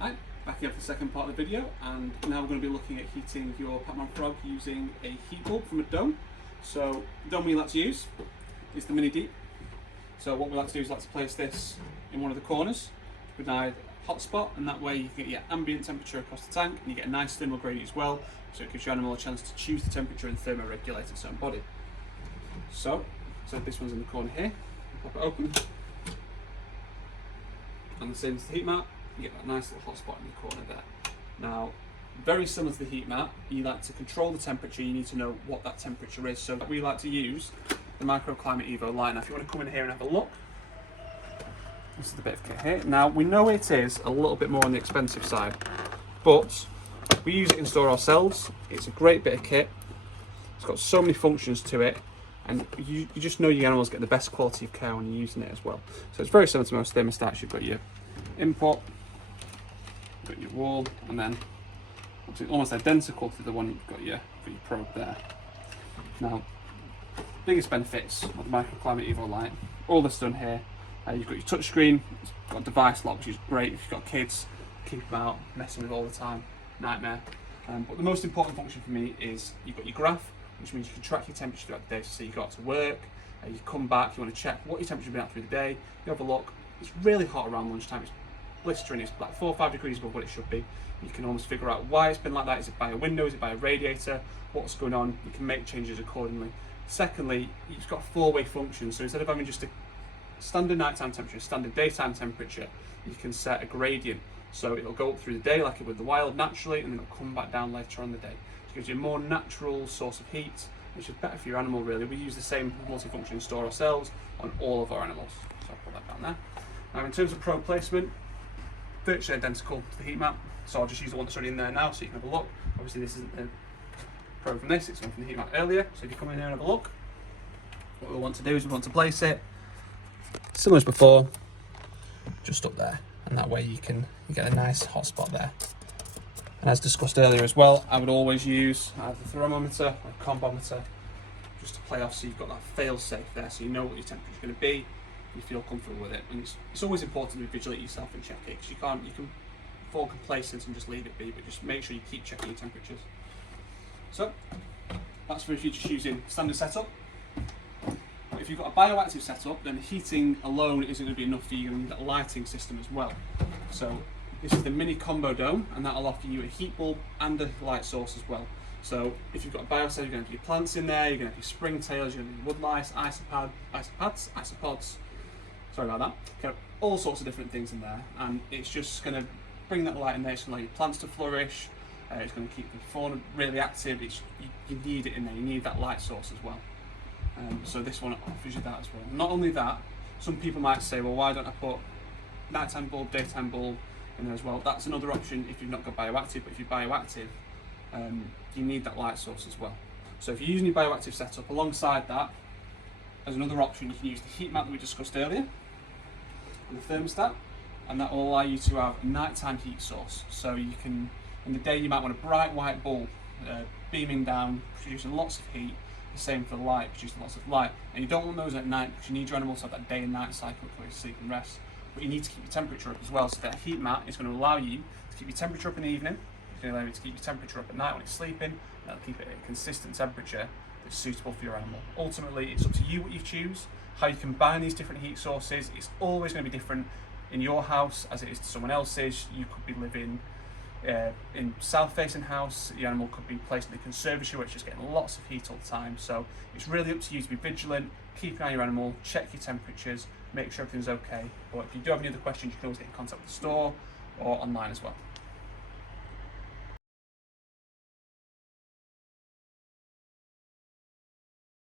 Hi, back here for the second part of the video, and now we're going to be looking at heating your Pac-Man frog using a heat bulb from a dome. So the dome we like to use is the mini deep. So what we like to do is like to place this in one of the corners to provide a hot spot, and that way you can get your ambient temperature across the tank and you get a nice thermal gradient as well, so it gives your animal a chance to choose the temperature and thermoregulate its own body. So this one's in the corner here, pop it open, and the same as the heat mat. You get that nice little hot spot in the corner there. Now, very similar to the heat mat, you like to control the temperature, you need to know what that temperature is. So we like to use the Microclimate Evo light. Now if you want to come in here and have a look, this is the bit of kit here. Now we know it is a little bit more on the expensive side, but we use it in store ourselves. It's a great bit of kit. It's got so many functions to it, and you just know your animals get the best quality of care when you're using it as well. So it's very similar to most thermostats. You've got your input, got your wall, and then it's almost identical to the one you've got your probe there. Now, biggest benefits of the Microclimate Evo light, all this done here. You've got your touch screen, it's got a device lock, which is great if you've got kids, keep them out, messing with all the time, nightmare. But the most important function for me is you've got your graph, which means you can track your temperature throughout the day. So you go out to work, you come back, you want to check what your temperature's been at through the day, you have a look. It's really hot around lunchtime, it's blistering, it's like 4 or 5 degrees above what it should be. You can almost figure out why it's been like that. Is it by a window, is it by a radiator, what's going on? You can make changes accordingly. Secondly, it's got a 4-way function, so instead of having just a standard nighttime temperature, standard daytime temperature, you can set a gradient. So it'll go up through the day like it would the wild naturally, and then it'll come back down later on in the day. So it gives you a more natural source of heat, which is better for your animal really. We use the same multifunction store ourselves on all of our animals. So I'll put that down there. Now in terms of probe placement, virtually identical to the heat mat, so I'll just use the one that's already in there now so you can have a look. Obviously this isn't the probe from this, it's one from the heat mat earlier, so if you come in here and have a look, what we want to do is we want to place it similar as before, just up there, and that way you get a nice hot spot there. And as discussed earlier as well, I would always use either the thermometer or a combometer just to play off, so you've got that fail safe there, so you know what your temperature is going to be. You feel comfortable with it, and it's always important to vigilate yourself and check it, because you can fall complacent and just leave it be, but just make sure you keep checking your temperatures. So that's for if you're just using standard setup. If you've got a bioactive setup, then heating alone isn't going to be enough for you. You're going to need a lighting system as well. So this is the mini combo dome, and that'll offer you a heat bulb and a light source as well. So if you've got a bioactive, you're going to have your plants in there, you're going to have your springtails, you're going to have your woodlice, isopods. Sorry about that. Okay, all sorts of different things in there, and it's just going to bring that light in there. It's going to allow your plants to flourish. It's going to keep the fauna really active. You need it in there. You need that light source as well. So this one offers you that as well. Not only that, some people might say, well, why don't I put nighttime bulb, daytime bulb in there as well? That's another option if you've not got bioactive. But if you're bioactive, you need that light source as well. So if you're using your bioactive setup alongside that, as another option, you can use the heat mat that we discussed earlier and the thermostat, and that will allow you to have a nighttime heat source. So you can, in the day you might want a bright white bulb beaming down, producing lots of heat. The same for the light, producing lots of light. And you don't want those at night, because you need your animals to have that day and night cycle for you to sleep and rest. But you need to keep your temperature up as well. So that heat mat is going to allow you to keep your temperature up in the evening. It's going to allow you to keep your temperature up at night when it's sleeping. That'll keep it at a consistent temperature that's suitable for your animal. Ultimately, it's up to you what you choose, how you combine these different heat sources. It's always going to be different in your house as it is to someone else's. You could be living in south-facing house, the animal could be placed in the conservatory where it's just getting lots of heat all the time. So it's really up to you to be vigilant, keep an eye on your animal, check your temperatures, make sure everything's okay. But if you do have any other questions, you can always get in contact with the store or online as well.